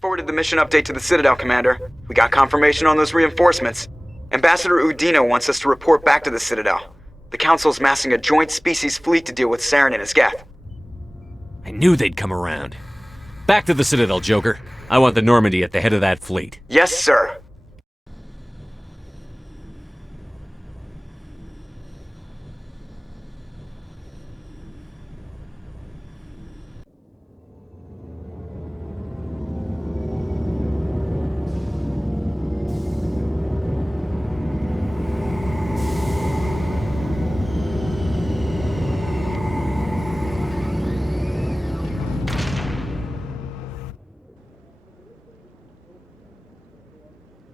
forwarded the mission update to the Citadel, Commander. We got confirmation on those reinforcements. Ambassador Udina wants us to report back to the Citadel. The Council's massing a joint species fleet to deal with Saren and his Geth. I knew they'd come around. Back to the Citadel, Joker. I want the Normandy at the head of that fleet. Yes, sir.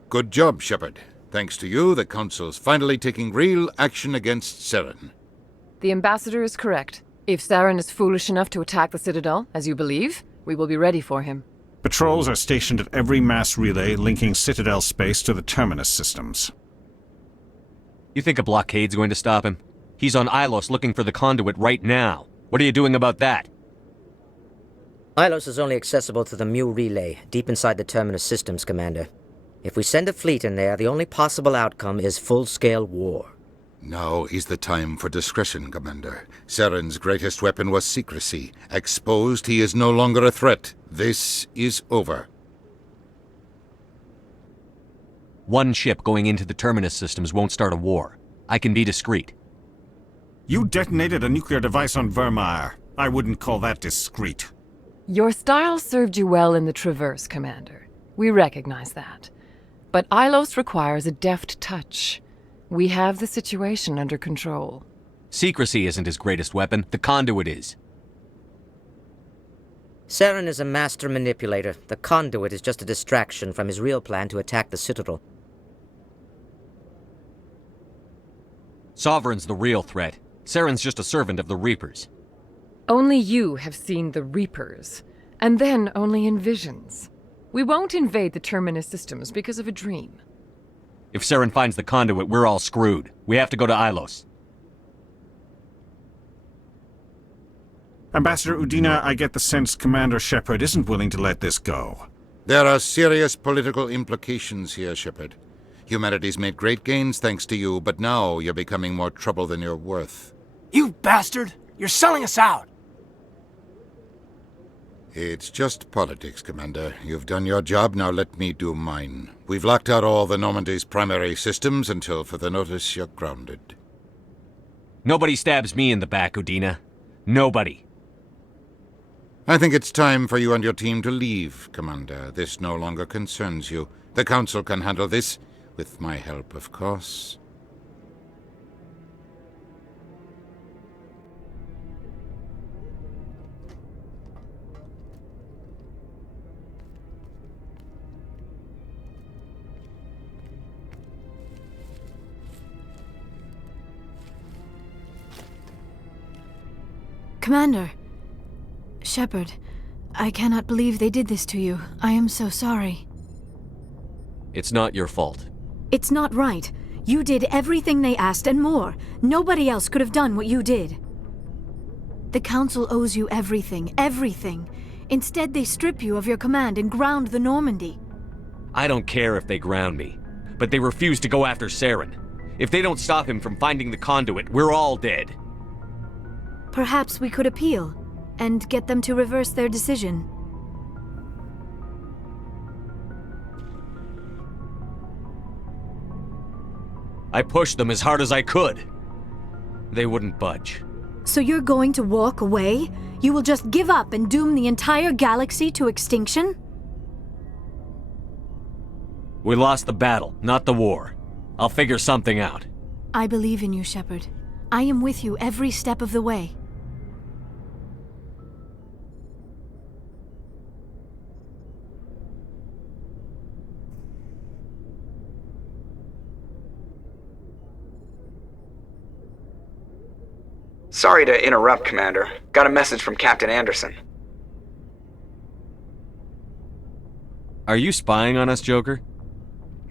Good job, Shepard. Thanks to you, the Council's finally taking real action against Saren. The Ambassador is correct. If Saren is foolish enough to attack the Citadel, as you believe, we will be ready for him. Patrols are stationed at every mass relay linking Citadel space to the Terminus systems. You think a blockade's going to stop him? He's on Ilos looking for the conduit right now. What are you doing about that? Ilos is only accessible to the Mu relay, deep inside the Terminus systems, Commander. If we send a fleet in there, the only possible outcome is full-scale war. Now is the time for discretion, Commander. Saren's greatest weapon was secrecy. Exposed, he is no longer a threat. This is over. One ship going into the Terminus systems won't start a war. I can be discreet. You detonated a nuclear device on Vermeer. I wouldn't call that discreet. Your style served you well in the Traverse, Commander. We recognize that. But Ilos requires a deft touch. We have the situation under control. Secrecy isn't his greatest weapon. The conduit is. Saren is a master manipulator. The conduit is just a distraction from his real plan to attack the Citadel. Sovereign's the real threat. Saren's just a servant of the Reapers. Only you have seen the Reapers, and then only in visions. We won't invade the Terminus systems because of a dream. If Saren finds the conduit, we're all screwed. We have to go to Ilos. Ambassador Udina, I get the sense Commander Shepard isn't willing to let this go. There are serious political implications here, Shepard. Humanity's made great gains thanks to you, but now you're becoming more trouble than you're worth. You bastard! You're selling us out! It's just politics, Commander. You've done your job, now let me do mine. We've locked out all the Normandy's primary systems until further notice you're grounded. Nobody stabs me in the back, Udina. Nobody. I think it's time for you and your team to leave, Commander. This no longer concerns you. The Council can handle this, with my help, of course. Commander. Shepard, I cannot believe they did this to you. I am so sorry. It's not your fault. It's not right. You did everything they asked and more. Nobody else could have done what you did. The Council owes you everything, everything. Instead, they strip you of your command and ground the Normandy. I don't care if they ground me, but they refuse to go after Saren. If they don't stop him from finding the conduit, we're all dead. Perhaps we could appeal, and get them to reverse their decision. I pushed them as hard as I could. They wouldn't budge. So you're going to walk away? You will just give up and doom the entire galaxy to extinction? We lost the battle, not the war. I'll figure something out. I believe in you, Shepard. I am with you every step of the way. Sorry to interrupt, Commander. Got a message from Captain Anderson. Are you spying on us, Joker?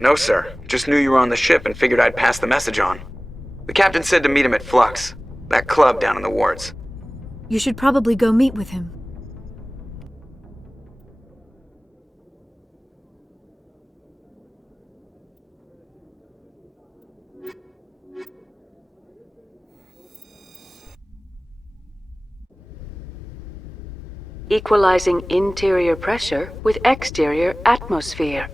No, sir. Just knew you were on the ship and figured I'd pass the message on. The captain said to meet him at Flux, that club down in the wards. You should probably go meet with him. equalizing interior pressure with exterior atmosphere.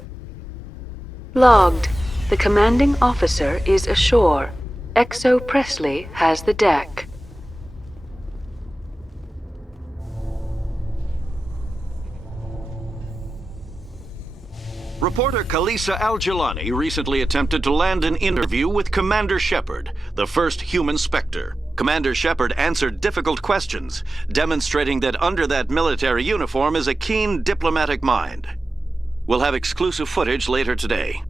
Logged. The commanding officer is ashore. Exo Presley has the deck. Reporter Kalisa Al-Jilani recently attempted to land an interview with Commander Shepard, the first human Spectre. Commander Shepard answered difficult questions, demonstrating that under that military uniform is a keen diplomatic mind. We'll have exclusive footage later today.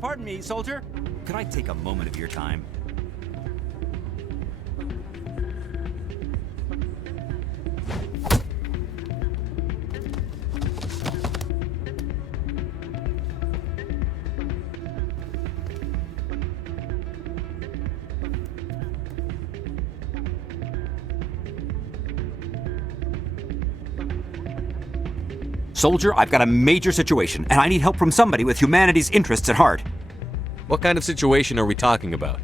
Pardon me, soldier. Could I take a moment of your time? Soldier, I've got a major situation, and I need help from somebody with humanity's interests at heart. What kind of situation are we talking about?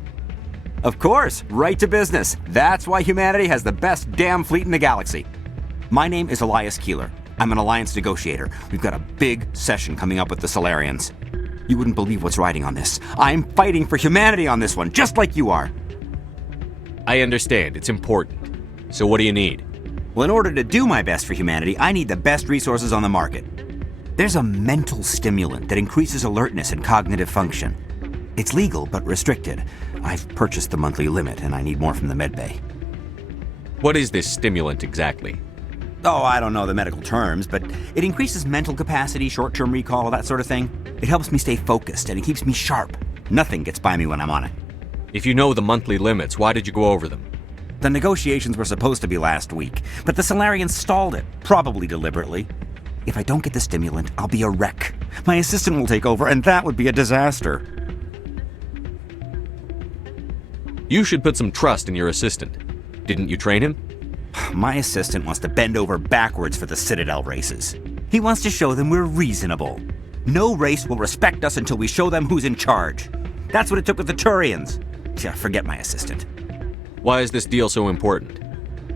Of course, right to business. That's why humanity has the best damn fleet in the galaxy. My name is Elias Keeler. I'm an alliance negotiator. We've got a big session coming up with the Solarians. You wouldn't believe what's riding on this. I'm fighting for humanity on this one, just like you are. I understand. It's important. So what do you need? Well, in order to do my best for humanity, I need the best resources on the market. There's a mental stimulant that increases alertness and cognitive function. It's legal, but restricted. I've purchased the monthly limit, and I need more from the medbay. What is this stimulant exactly? Oh, I don't know the medical terms, but it increases mental capacity, short-term recall, that sort of thing. It helps me stay focused, and it keeps me sharp. Nothing gets by me when I'm on it. If you know the monthly limits, why did you go over them? The negotiations were supposed to be last week, but the Solarians stalled it, probably deliberately. If I don't get the stimulant, I'll be a wreck. My assistant will take over, and that would be a disaster. You should put some trust in your assistant. Didn't you train him? My assistant wants to bend over backwards for the Citadel races. He wants to show them we're reasonable. No race will respect us until we show them who's in charge. That's what it took with the Turians. Yeah, forget my assistant. Why is this deal so important?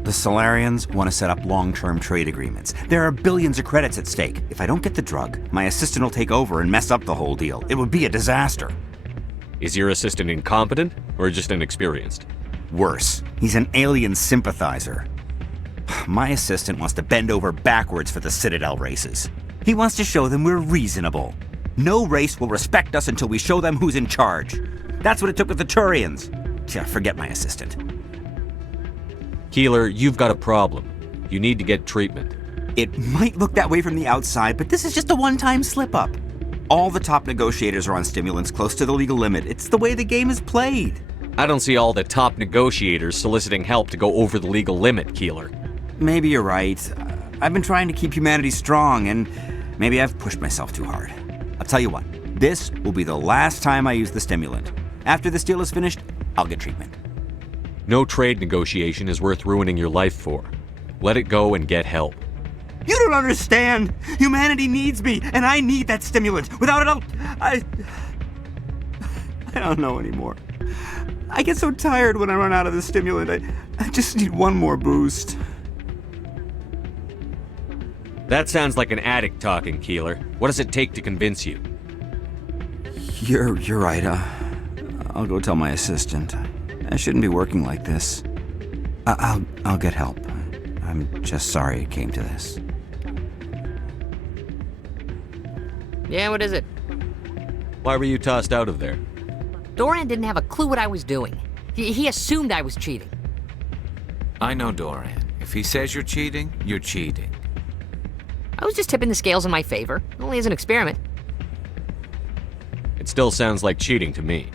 The Solarians want to set up long-term trade agreements. There are billions of credits at stake. If I don't get the drug, my assistant will take over and mess up the whole deal. It would be a disaster. Is your assistant incompetent or just inexperienced? Worse. He's an alien sympathizer. My assistant wants to bend over backwards for the Citadel races. He wants to show them we're reasonable. No race will respect us until we show them who's in charge. That's what it took with the Turians. Yeah, forget my assistant. Keeler, you've got a problem. You need to get treatment. It might look that way from the outside, but this is just a one-time slip-up. All the top negotiators are on stimulants close to the legal limit. It's the way the game is played. I don't see all the top negotiators soliciting help to go over the legal limit, Keeler. Maybe you're right. I've been trying to keep humanity strong, and maybe I've pushed myself too hard. I'll tell you what, this will be the last time I use the stimulant. After this deal is finished, I'll get treatment. No trade negotiation is worth ruining your life for. Let it go and get help. You don't understand! Humanity needs me, and I need that stimulant. Without it, I don't know anymore. I get so tired when I run out of the stimulant. I just need one more boost. That sounds like an addict talking, Keeler. What does it take to convince you? You're right. I'll go tell my assistant. I shouldn't be working like this. I'll get help. I'm just sorry it came to this. Yeah, what is it? Why were you tossed out of there? Doran didn't have a clue what I was doing. He assumed I was cheating. I know Doran. If he says you're cheating, you're cheating. I was just tipping the scales in my favor, only as an experiment. It still sounds like cheating to me.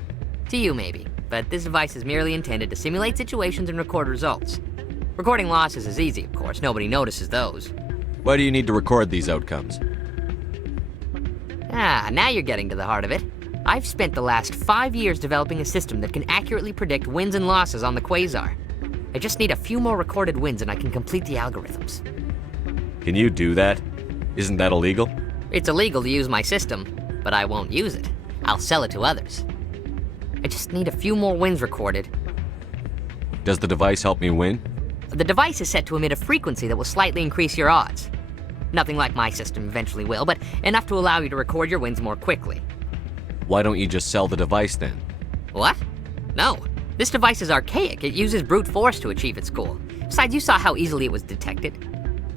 To you, maybe, but this device is merely intended to simulate situations and record results. Recording losses is easy, of course. Nobody notices those. Why do you need to record these outcomes? Ah, now you're getting to the heart of it. I've spent the last 5 years developing a system that can accurately predict wins and losses on the Quasar. I just need a few more recorded wins and I can complete the algorithms. Can you do that? Isn't that illegal? It's illegal to use my system, but I won't use it. I'll sell it to others. I just need a few more wins recorded. Does the device help me win? The device is set to emit a frequency that will slightly increase your odds. Nothing like my system eventually will, but enough to allow you to record your wins more quickly. Why don't you just sell the device then? What? No. This device is archaic. It uses brute force to achieve its goal. Besides, you saw how easily it was detected.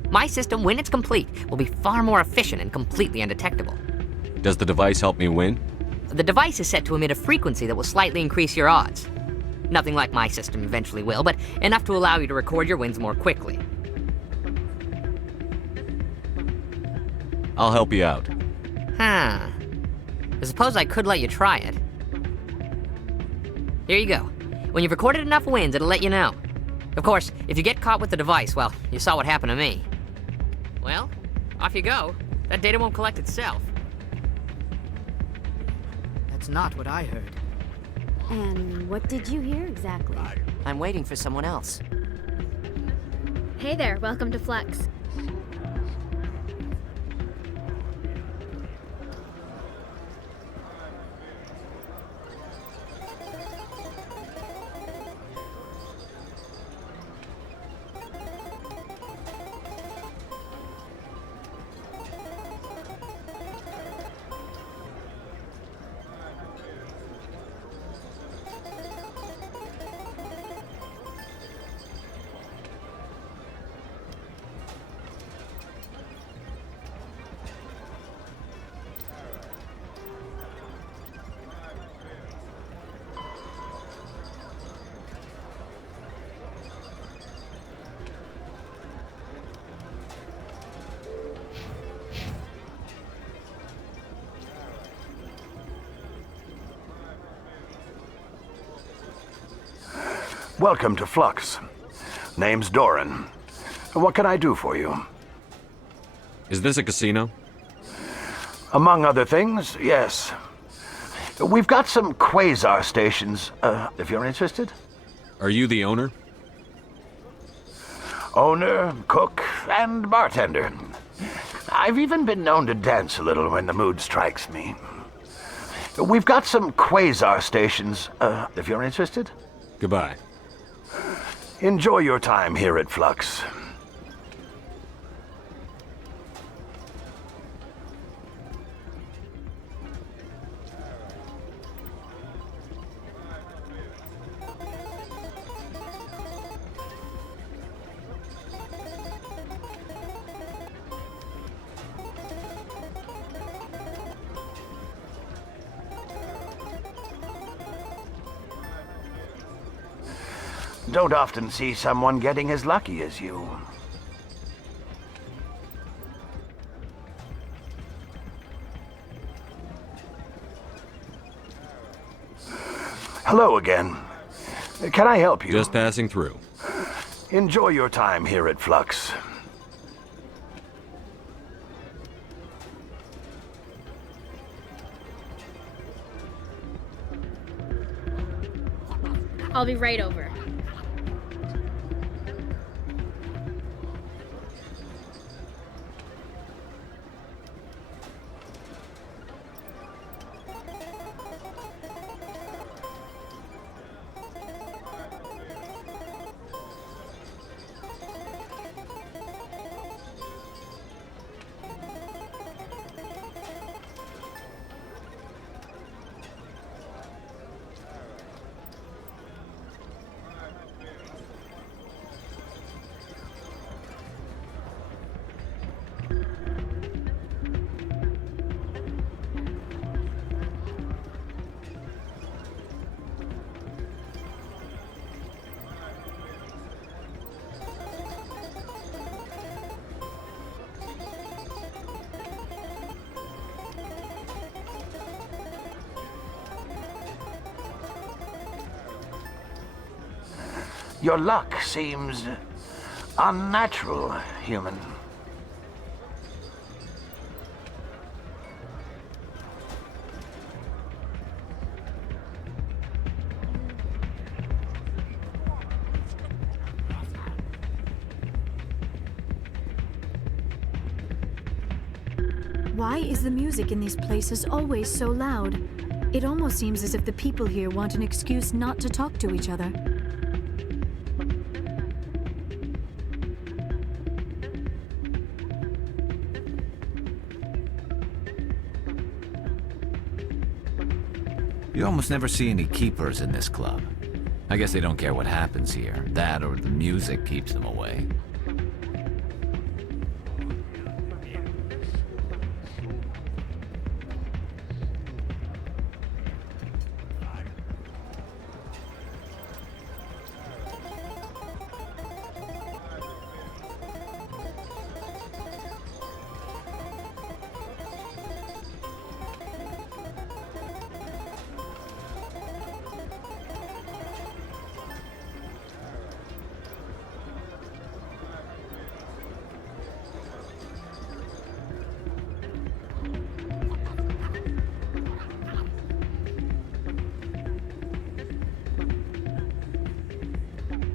My system, when it's complete, will be far more efficient and completely undetectable. Does the device help me win? The device is set to emit a frequency that will slightly increase your odds. Nothing like my system eventually will, but enough to allow you to record your wins more quickly. I'll help you out. Huh. I suppose I could let you try it. Here you go. When you've recorded enough wins, it'll let you know. Of course, if you get caught with the device, well, you saw what happened to me. Well, off you go. That data won't collect itself. That's not what I heard. And what did you hear exactly? I'm waiting for someone else. Hey there, welcome to Flux. Welcome to Flux. Name's Doran. What can I do for you? Is this a casino? Among other things, yes. We've got some Quasar stations, if you're interested. Are you the owner? Owner, cook, and bartender. I've even been known to dance a little when the mood strikes me. We've got some Quasar stations, if you're interested. Goodbye. Enjoy your time here at Flux. Don't often see someone getting as lucky as you. Hello again. Can I help you? Just passing through. Enjoy your time here at Flux. I'll be right over. Your luck seems unnatural, human. Why is the music in these places always so loud? It almost seems as if the people here want an excuse not to talk to each other. You almost never see any keepers in this club. I guess they don't care what happens here. That or the music keeps them away.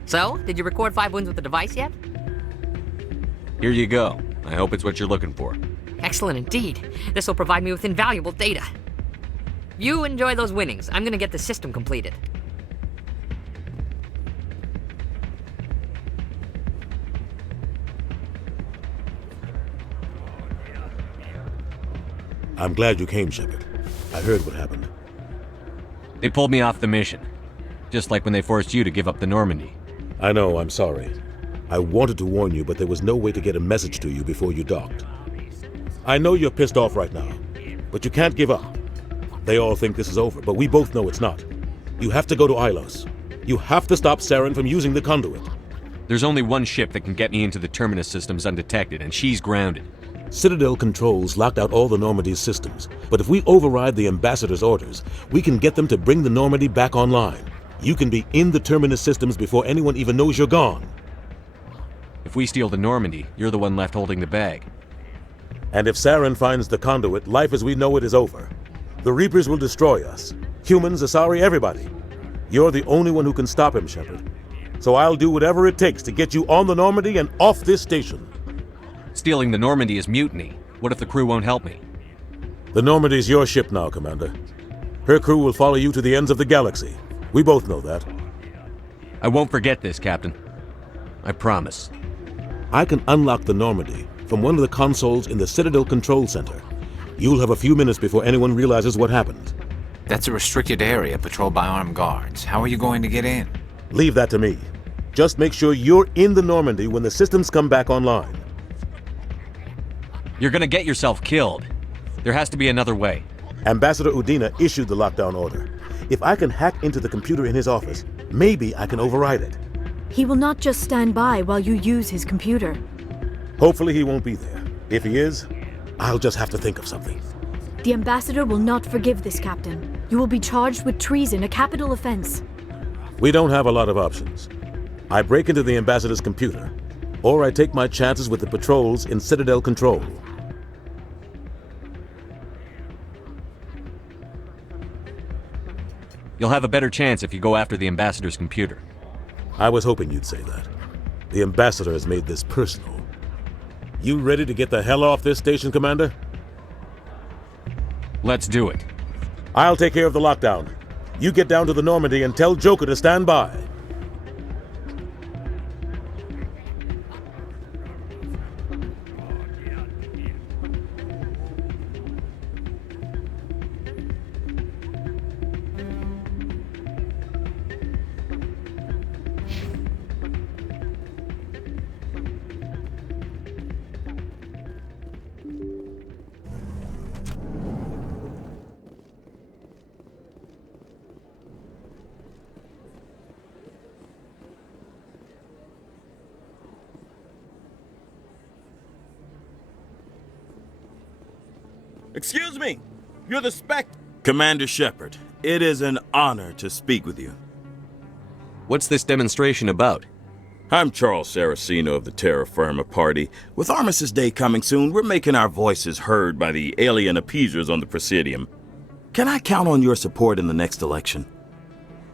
So, did you record 5 wins with the device yet? Here you go. I hope it's what you're looking for. Excellent indeed. This will provide me with invaluable data. You enjoy those winnings. I'm gonna get the system completed. I'm glad you came, Shepard. I heard what happened. They pulled me off the mission. Just like when they forced you to give up the Normandy. I know, I'm sorry. I wanted to warn you, but there was no way to get a message to you before you docked. I know you're pissed off right now, but you can't give up. They all think this is over, but we both know it's not. You have to go to Ilos. You have to stop Saren from using the conduit. There's only one ship that can get me into the Terminus systems undetected, and she's grounded. Citadel controls locked out all the Normandy's systems, but if we override the Ambassador's orders, we can get them to bring the Normandy back online. You can be in the Terminus systems before anyone even knows you're gone. If we steal the Normandy, you're the one left holding the bag. And if Saren finds the conduit, life as we know it is over. The Reapers will destroy us. Humans, Asari, everybody. You're the only one who can stop him, Shepard. So I'll do whatever it takes to get you on the Normandy and off this station. Stealing the Normandy is mutiny. What if the crew won't help me? The Normandy's your ship now, Commander. Her crew will follow you to the ends of the galaxy. We both know that. I won't forget this, Captain. I promise. I can unlock the Normandy from one of the consoles in the Citadel Control Center. You'll have a few minutes before anyone realizes what happened. That's a restricted area patrolled by armed guards. How are you going to get in? Leave that to me. Just make sure you're in the Normandy when the systems come back online. You're gonna get yourself killed. There has to be another way. Ambassador Udina issued the lockdown order. If I can hack into the computer in his office, maybe I can override it. He will not just stand by while you use his computer. Hopefully he won't be there. If he is, I'll just have to think of something. The Ambassador will not forgive this, Captain. You will be charged with treason, a capital offense. We don't have a lot of options. I break into the Ambassador's computer, or I take my chances with the patrols in Citadel Control. You'll have a better chance if you go after the Ambassador's computer. I was hoping you'd say that. The Ambassador has made this personal. You ready to get the hell off this station, Commander? Let's do it. I'll take care of the lockdown. You get down to the Normandy and tell Joker to stand by. Excuse me, you're the Commander Shepard, it is an honor to speak with you. What's this demonstration about? I'm Charles Saraceno of the Terra Firma Party. With Armistice Day coming soon, we're making our voices heard by the alien appeasers on the Presidium. Can I count on your support in the next election?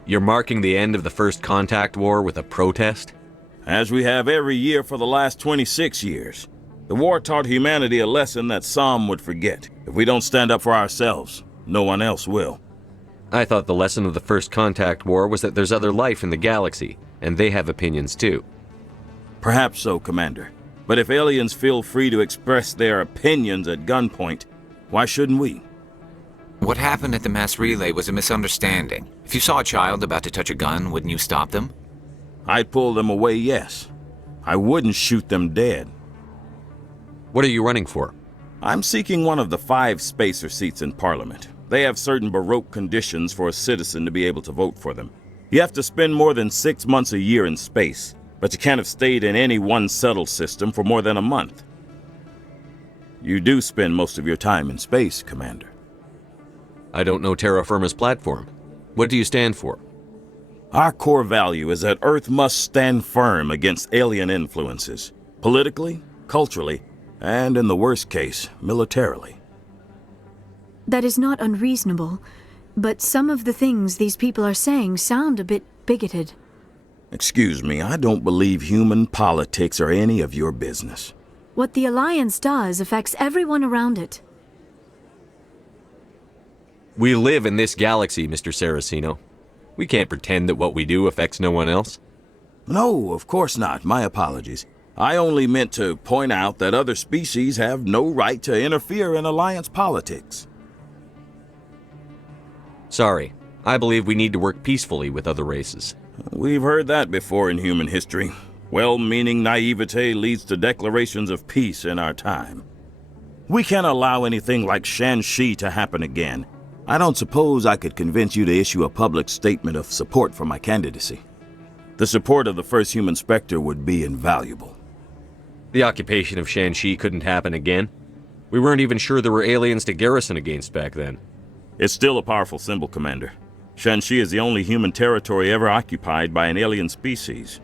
You're marking the end of the First Contact War with a protest? As we have every year for the last 26 years. The war taught humanity a lesson that some would forget. If we don't stand up for ourselves, no one else will. I thought the lesson of the First Contact War was that there's other life in the galaxy, and they have opinions too. Perhaps so, Commander. But if aliens feel free to express their opinions at gunpoint, why shouldn't we? What happened at the mass relay was a misunderstanding. If you saw a child about to touch a gun, wouldn't you stop them? I'd pull them away, yes. I wouldn't shoot them dead. What are you running for? I'm seeking one of the 5 spacer seats in Parliament. They have certain Baroque conditions for a citizen to be able to vote for them. You have to spend more than 6 months a year in space, but you can't have stayed in any one settled system for more than a month. You do spend most of your time in space, Commander. I don't know Terra Firma's platform. What do you stand for? Our core value is that Earth must stand firm against alien influences, politically, culturally, and in the worst case, militarily. That is not unreasonable, but some of the things these people are saying sound a bit bigoted. Excuse me, I don't believe human politics are any of your business. What the Alliance does affects everyone around it. We live in this galaxy, Mr. Saraceno. We can't pretend that what we do affects no one else. No, of course not. My apologies. I only meant to point out that other species have no right to interfere in Alliance politics. Sorry. I believe we need to work peacefully with other races. We've heard that before in human history. Well-meaning naivete leads to declarations of peace in our time. We can't allow anything like Shan-Shi to happen again. I don't suppose I could convince you to issue a public statement of support for my candidacy. The support of the first human Spectre would be invaluable. The occupation of Shan-Shi couldn't happen again. We weren't even sure there were aliens to garrison against back then. It's still a powerful symbol, Commander. Shan-Shi is the only human territory ever occupied by an alien species.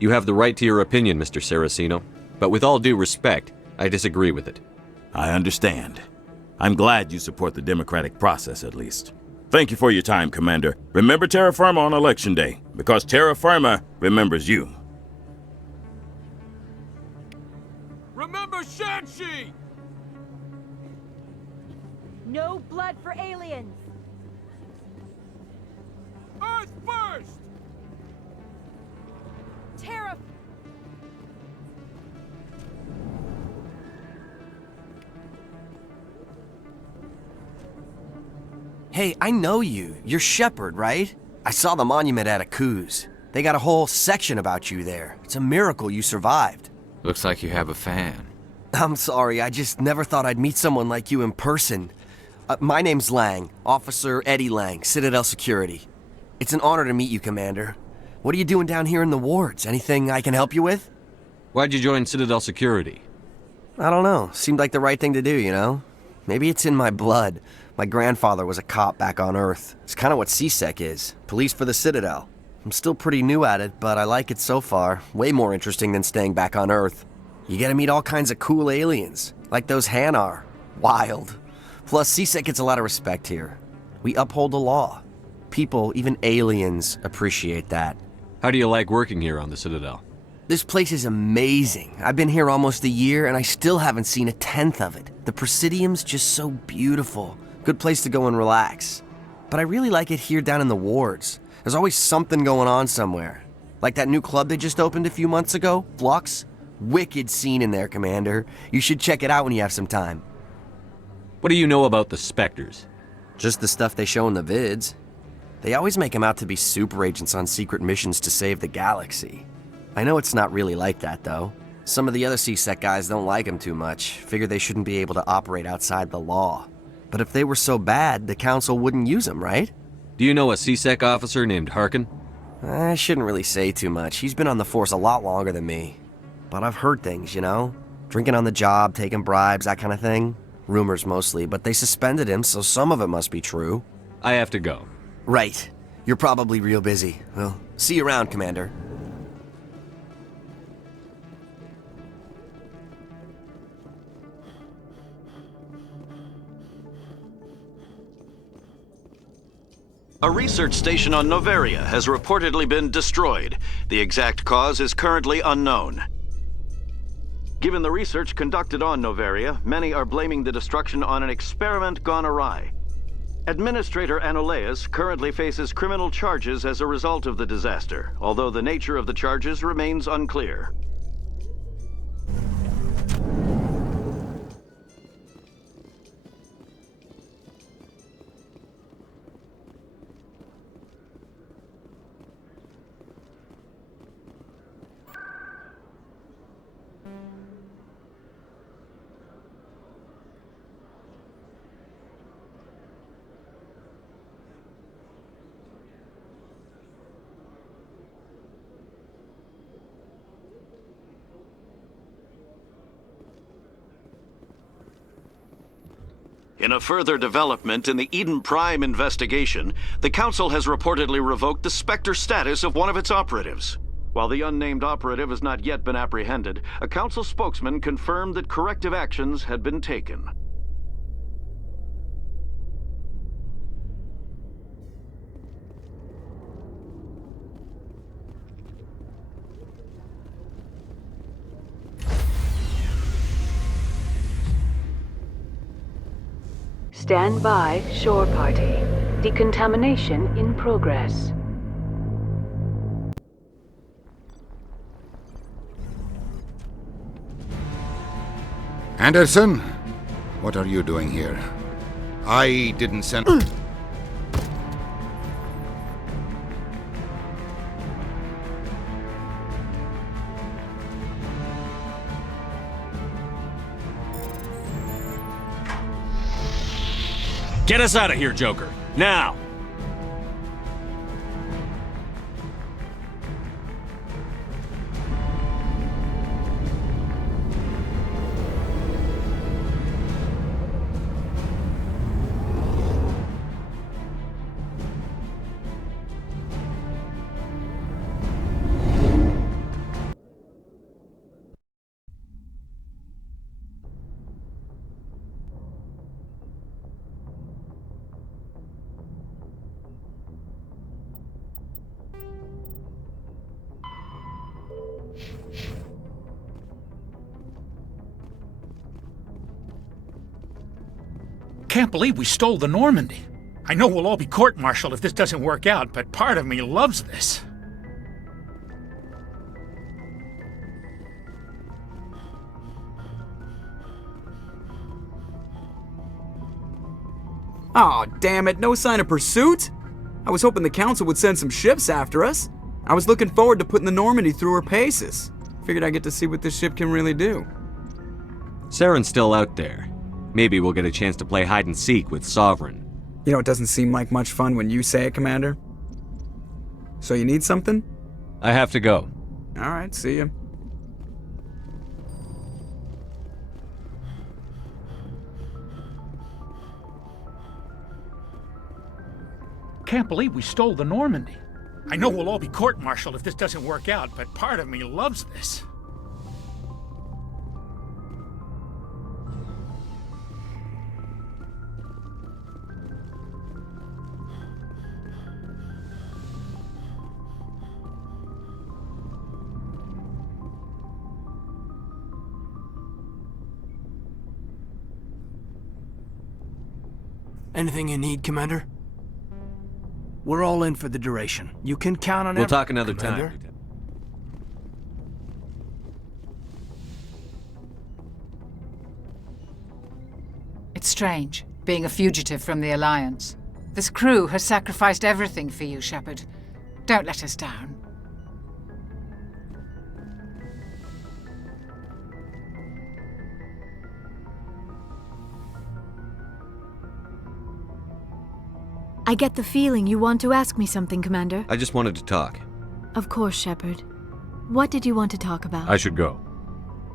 You have the right to your opinion, Mr. Saraceno, but with all due respect, I disagree with it. I understand. I'm glad you support the democratic process, at least. Thank you for your time, Commander. Remember Terra Firma on Election Day, because Terra Firma remembers you. Remember Shan-Shi! No blood for aliens! Earth first! Terra... Hey, I know you. You're Shepard, right? I saw the monument at Aku's. They got a whole section about you there. It's a miracle you survived. Looks like you have a fan. I'm sorry, I just never thought I'd meet someone like you in person. My name's Lang, Officer Eddie Lang, Citadel Security. It's an honor to meet you, Commander. What are you doing down here in the wards? Anything I can help you with? Why'd you join Citadel Security? I don't know. Seemed like the right thing to do, you know? Maybe it's in my blood. My grandfather was a cop back on Earth. It's kind of what CSEC is. Police for the Citadel. I'm still pretty new at it, but I like it so far. Way more interesting than staying back on Earth. You get to meet all kinds of cool aliens, like those Hanar. Wild. Plus, CSEC gets a lot of respect here. We uphold the law. People, even aliens, appreciate that. How do you like working here on the Citadel? This place is amazing. I've been here almost a year, and I still haven't seen a tenth of it. The Presidium's just so beautiful. Good place to go and relax. But I really like it here down in the wards. There's always something going on somewhere. Like that new club they just opened a few months ago, Flux. Wicked scene in there, Commander. You should check it out when you have some time. What do you know about the Spectres? Just the stuff they show in the vids. They always make them out to be super agents on secret missions to save the galaxy. I know it's not really like that, though. Some of the other CSEC guys don't like them too much, figure they shouldn't be able to operate outside the law. But if they were so bad, the Council wouldn't use them, right? Do you know a CSEC officer named Harkin? I shouldn't really say too much. He's been on the force a lot longer than me. But I've heard things, you know? Drinking on the job, taking bribes, that kind of thing. Rumors mostly, but they suspended him, so some of it must be true. I have to go. Right. You're probably real busy. Well, see you around, Commander. A research station on Noveria has reportedly been destroyed. The exact cause is currently unknown. Given the research conducted on Noveria, many are blaming the destruction on an experiment gone awry. Administrator Anoleus currently faces criminal charges as a result of the disaster, although the nature of the charges remains unclear. In a further development in the Eden Prime investigation, the Council has reportedly revoked the Spectre status of one of its operatives. While the unnamed operative has not yet been apprehended, a Council spokesman confirmed that corrective actions had been taken. Stand by, shore party. Decontamination in progress. Anderson, what are you doing here? I didn't send... Get us out of here, Joker. Now! Can't believe we stole the Normandy. I know we'll all be court-martialed if this doesn't work out, but part of me loves this. Aw, damn it, no sign of pursuit? I was hoping the Council would send some ships after us. I was looking forward to putting the Normandy through her paces. Figured I'd get to see what this ship can really do. Saren's still out there. Maybe we'll get a chance to play hide-and-seek with Sovereign. You know, it doesn't seem like much fun when you say it, Commander. So you need something? I have to go. Alright, see ya. Can't believe we stole the Normandy. I know we'll all be court-martialed if this doesn't work out, but part of me loves this. Anything you need, Commander? We're all in for the duration. You can count on We'll talk another time. It's strange, being a fugitive from the Alliance. This crew has sacrificed everything for you, Shepard. Don't let us down. I get the feeling you want to ask me something, Commander. I just wanted to talk. Of course, Shepard. What did you want to talk about? I should go.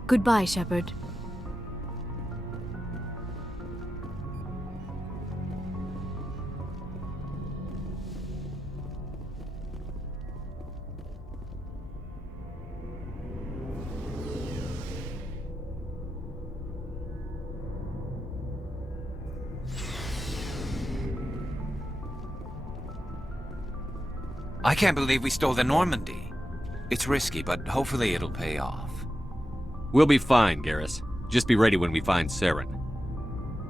Goodbye, Shepard. I can't believe we stole the Normandy. It's risky, but hopefully it'll pay off. We'll be fine, Garrus. Just be ready when we find Saren.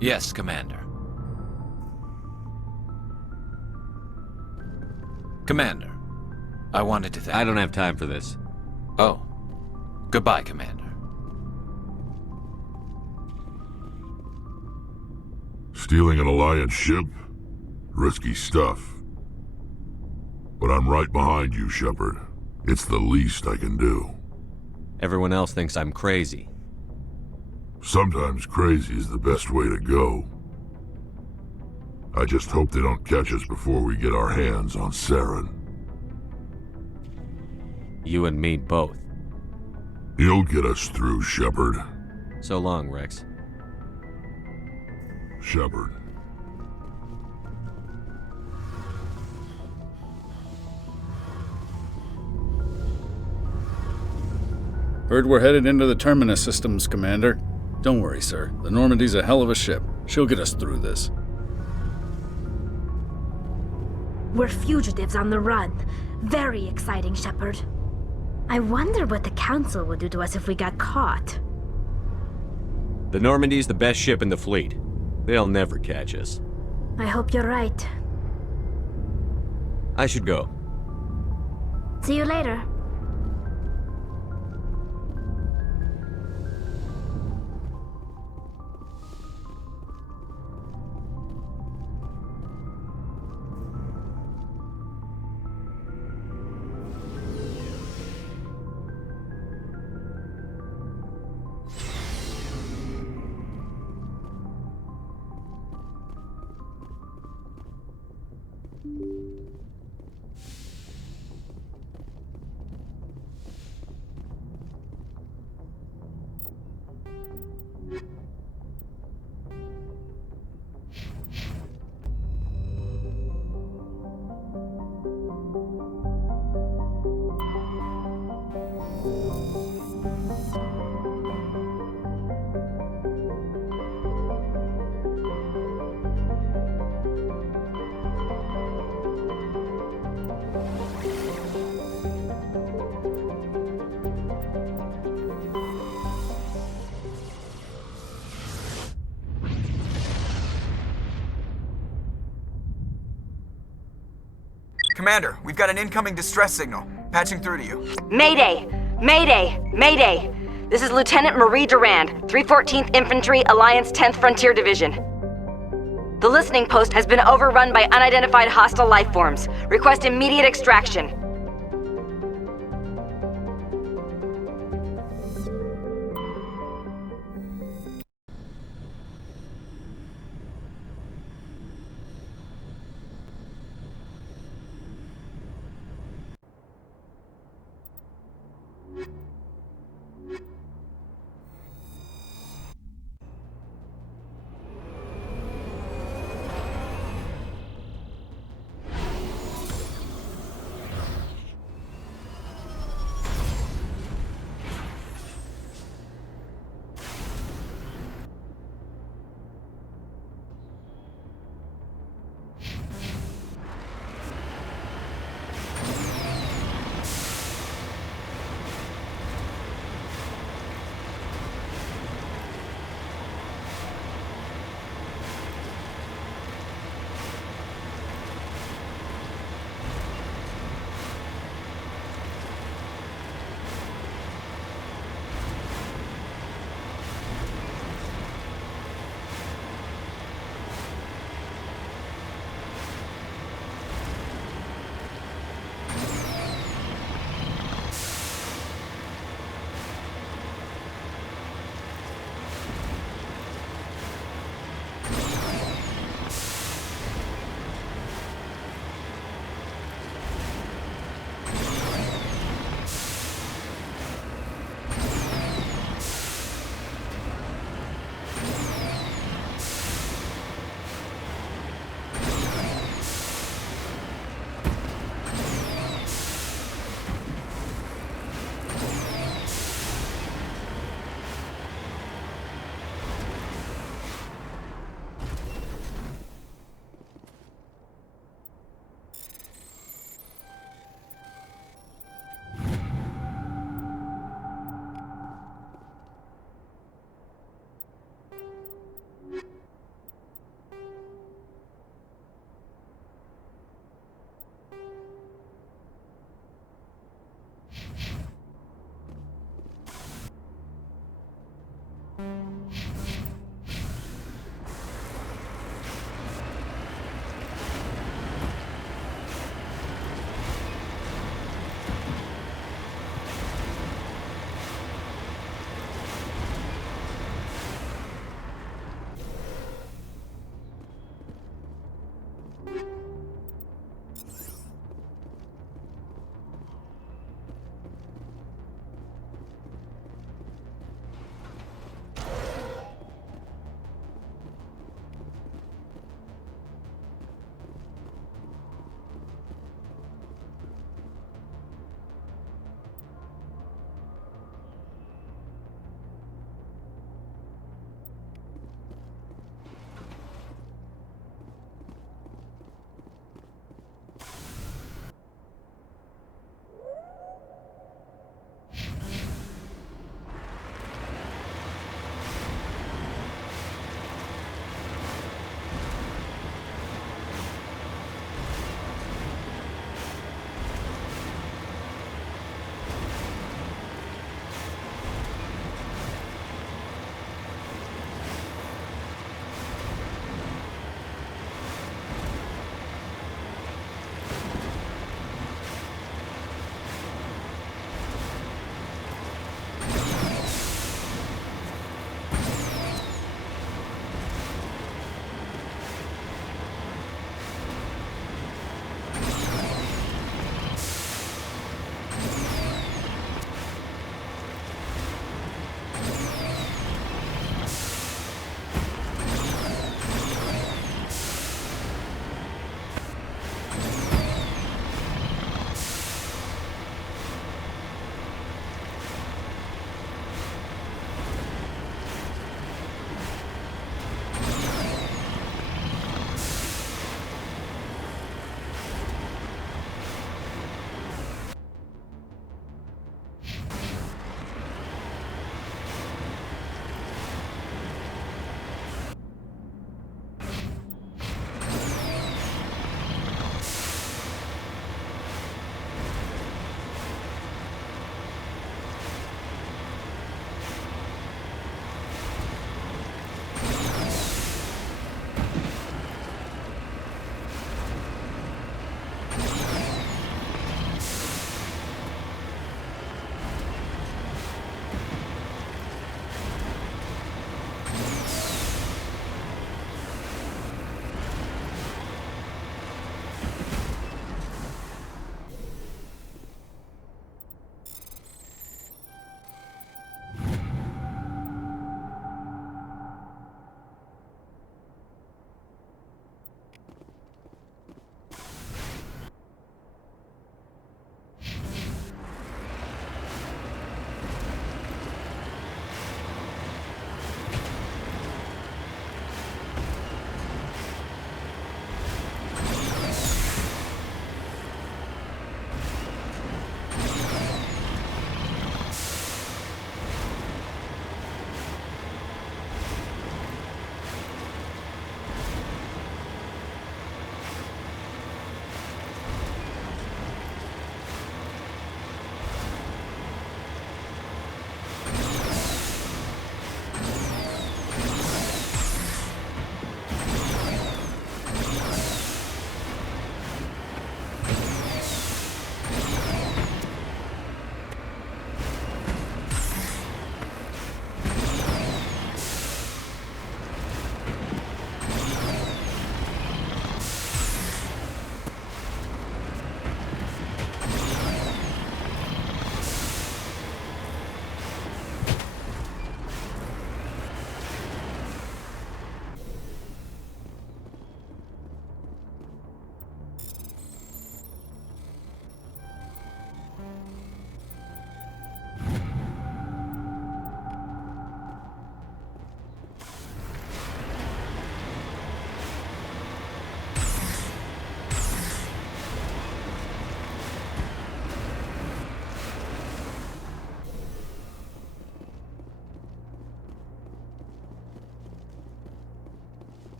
Yes, Commander. Commander, I wanted to thank... I don't have time for this. Oh. Goodbye, Commander. Stealing an Alliance ship? Risky stuff. But I'm right behind you, Shepard. It's the least I can do. Everyone else thinks I'm crazy. Sometimes crazy is the best way to go. I just hope they don't catch us before we get our hands on Saren. You and me both. You'll get us through, Shepard. So long, Rex. Shepard. Heard we're headed into the Terminus systems, Commander. Don't worry, sir. The Normandy's a hell of a ship. She'll get us through this. We're fugitives on the run. Very exciting, Shepard. I wonder what the Council would do to us if we got caught. The Normandy's the best ship in the fleet. They'll never catch us. I hope you're right. I should go. See you later. Commander, we've got an incoming distress signal. Patching through to you. Mayday! Mayday! Mayday! This is Lieutenant Marie Durand, 314th Infantry, Alliance 10th Frontier Division. The listening post has been overrun by unidentified hostile life forms. Request immediate extraction.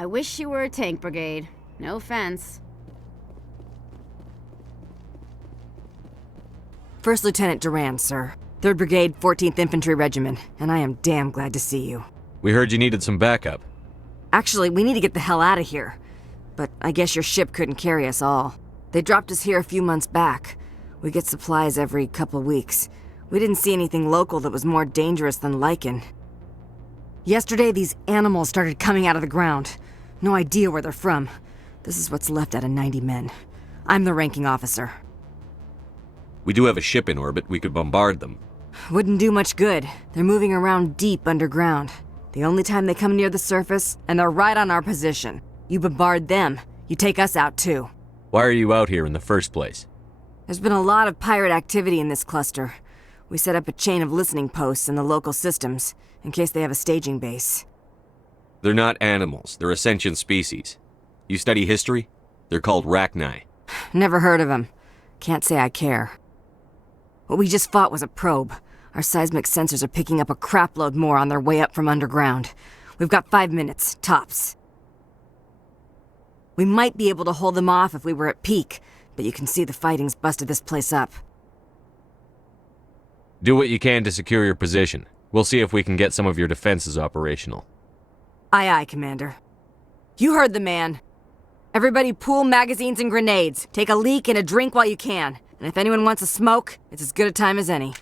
I wish you were a tank brigade. No offense. First Lieutenant Durand, sir. 3rd Brigade, 14th Infantry Regiment, and I am damn glad to see you. We heard you needed some backup. Actually, we need to get the hell out of here. But I guess your ship couldn't carry us all. They dropped us here a few months back. We get supplies every couple weeks. We didn't see anything local that was more dangerous than Lycan. Yesterday, these animals started coming out of the ground. No idea where they're from. This is what's left out of 90 men. I'm the ranking officer. We do have a ship in orbit. We could bombard them. Wouldn't do much good. They're moving around deep underground. The only time they come near the surface, and they're right on our position. You bombard them, you take us out too. Why are you out here in the first place? There's been a lot of pirate activity in this cluster. We set up a chain of listening posts in the local systems, in case they have a staging base. They're not animals. They're a sentient species. You study history? They're called Rachni. Never heard of them. Can't say I care. What we just fought was a probe. Our seismic sensors are picking up a crapload more on their way up from underground. We've got 5 minutes, tops. We might be able to hold them off if we were at peak, but you can see the fighting's busted this place up. Do what you can to secure your position. We'll see if we can get some of your defenses operational. Aye, aye, Commander. You heard the man. Everybody pool magazines and grenades. Take a leak and a drink while you can. And if anyone wants a smoke, it's as good a time as any.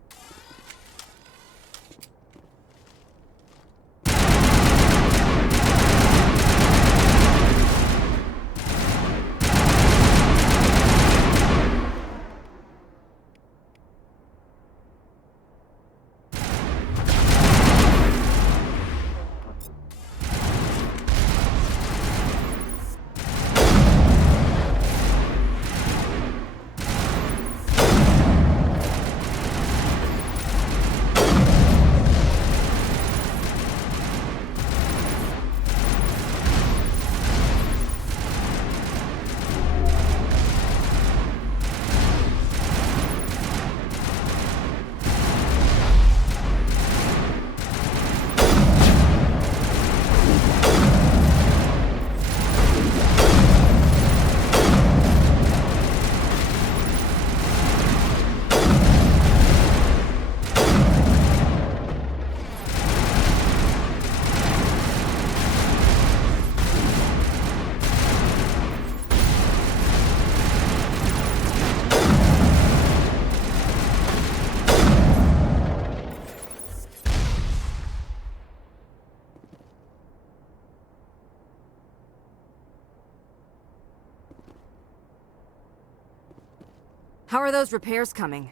How are those repairs coming?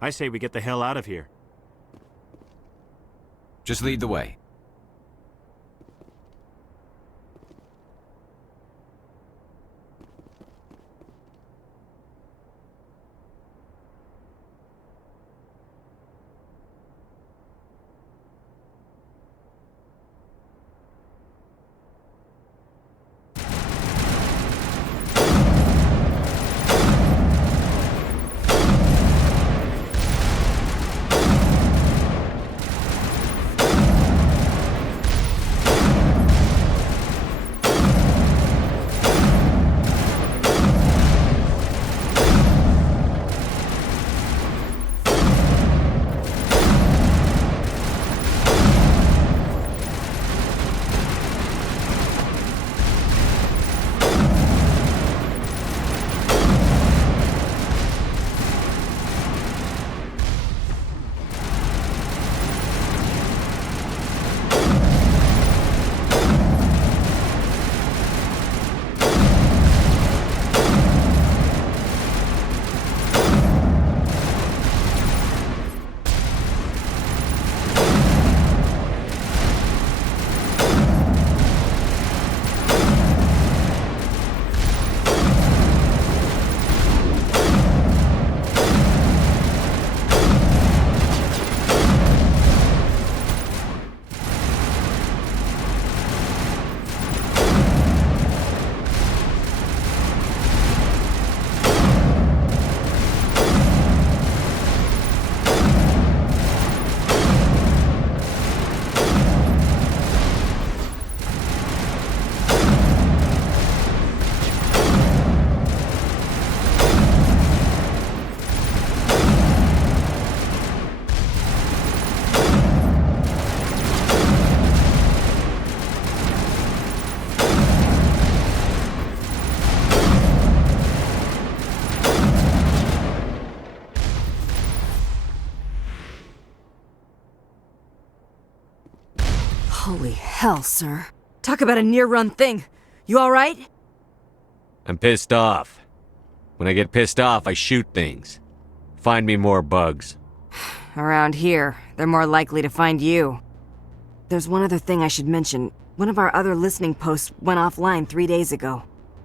I say we get the hell out of here. Just lead the way. Holy hell, sir. Talk about a near-run thing. You alright? I'm pissed off. When I get pissed off, I shoot things. Find me more bugs. Around here, they're more likely to find you. There's one other thing I should mention. One of our other listening posts went offline 3 days ago.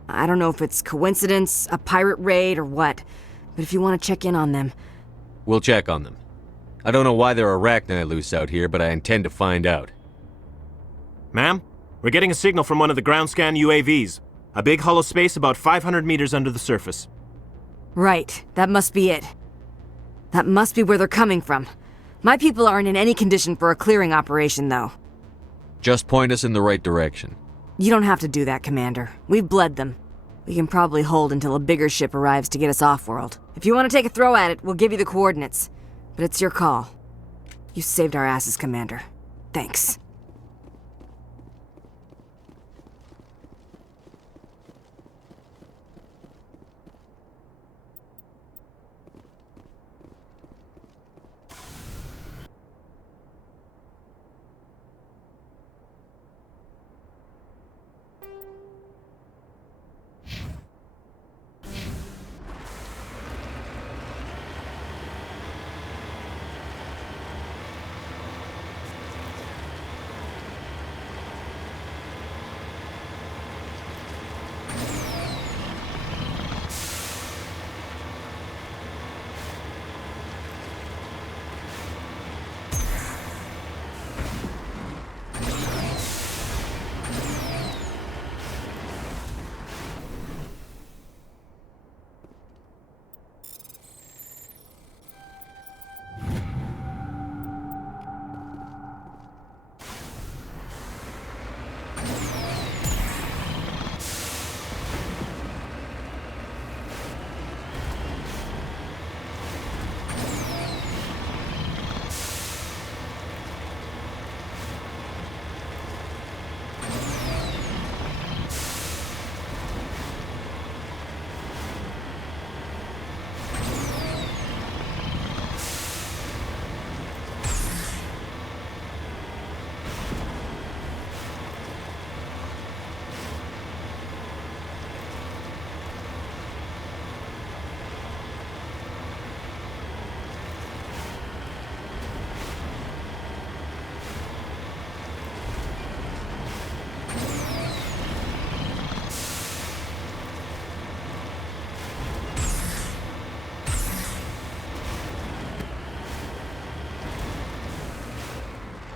I don't know if it's coincidence, a pirate raid, or what, but if you want to check in on them... We'll check on them. I don't know why there are arachni loose out here, but I intend to find out. Ma'am, we're getting a signal from one of the ground scan UAVs. A big hollow space about 500 meters under the surface. Right, that must be it. That must be where they're coming from. My people aren't in any condition for a clearing operation, though. Just point us in the right direction. You don't have to do that, Commander. We've bled them. We can probably hold until a bigger ship arrives to get us off-world. If you want to take a throw at it, we'll give you the coordinates. But it's your call. You saved our asses, Commander. Thanks.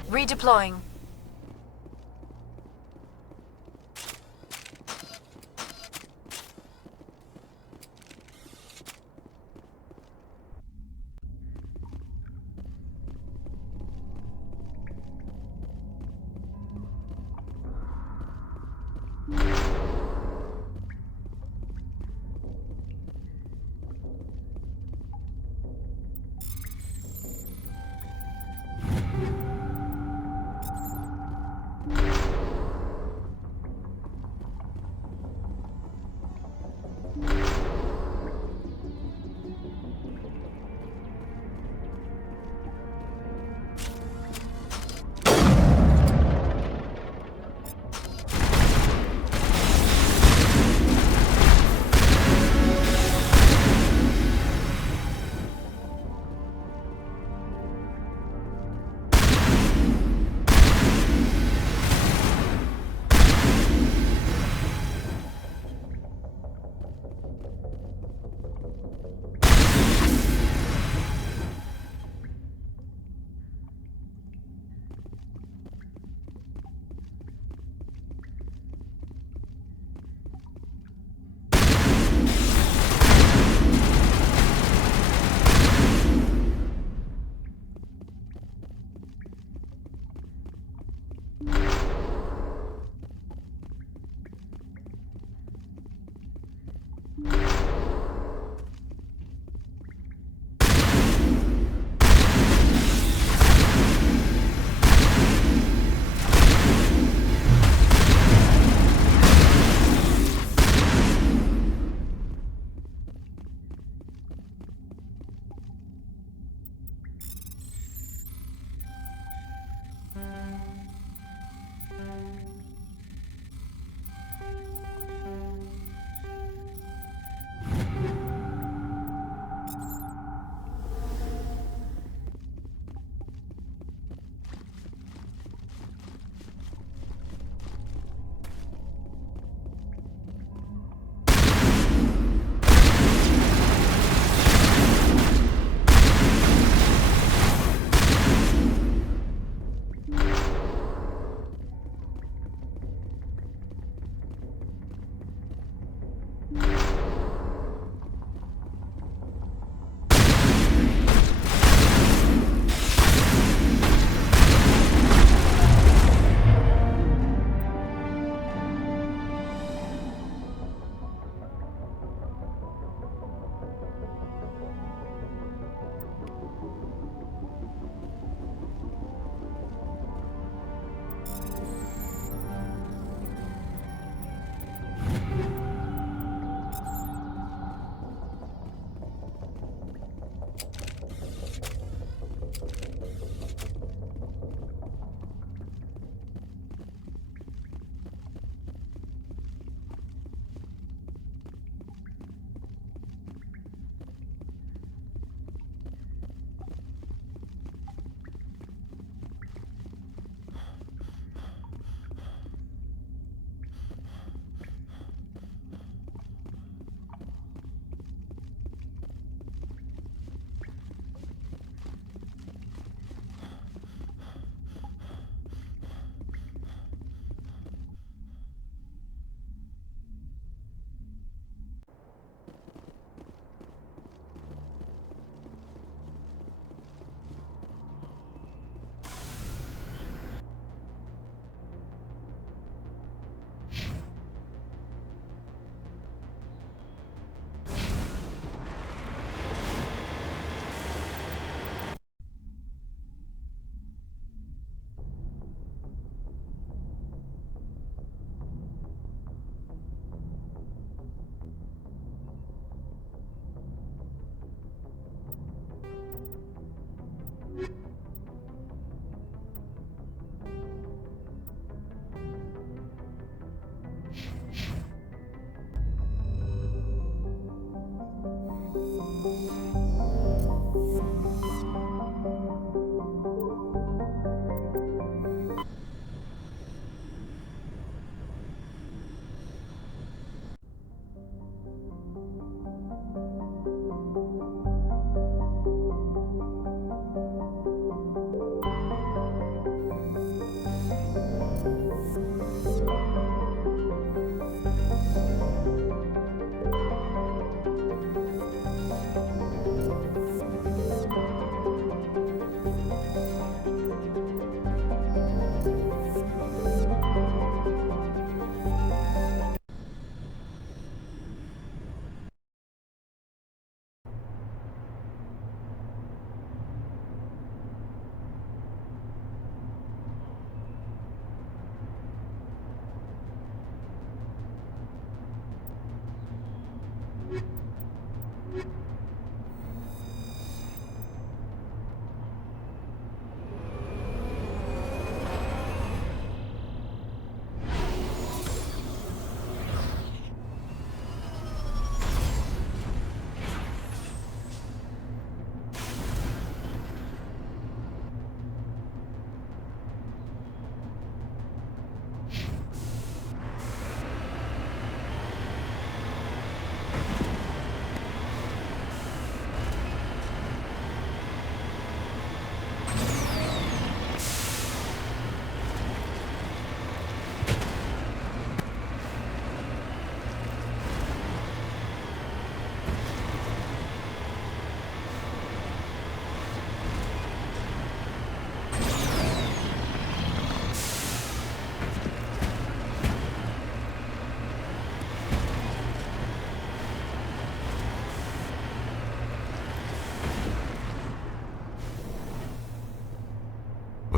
Redeploying.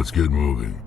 Let's get moving.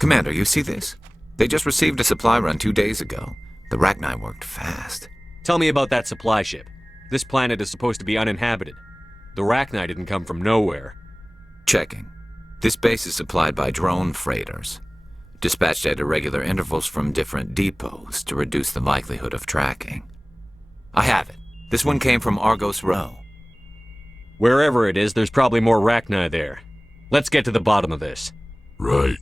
Commander, you see this? They just received a supply run 2 days ago. The Rachni worked fast. Tell me about that supply ship. This planet is supposed to be uninhabited. The Rachni didn't come from nowhere. Checking. This base is supplied by drone freighters, dispatched at irregular intervals from different depots to reduce the likelihood of tracking. I have it. This one came from Argos Row. Wherever it is, there's probably more Rachni there. Let's get to the bottom of this. Right.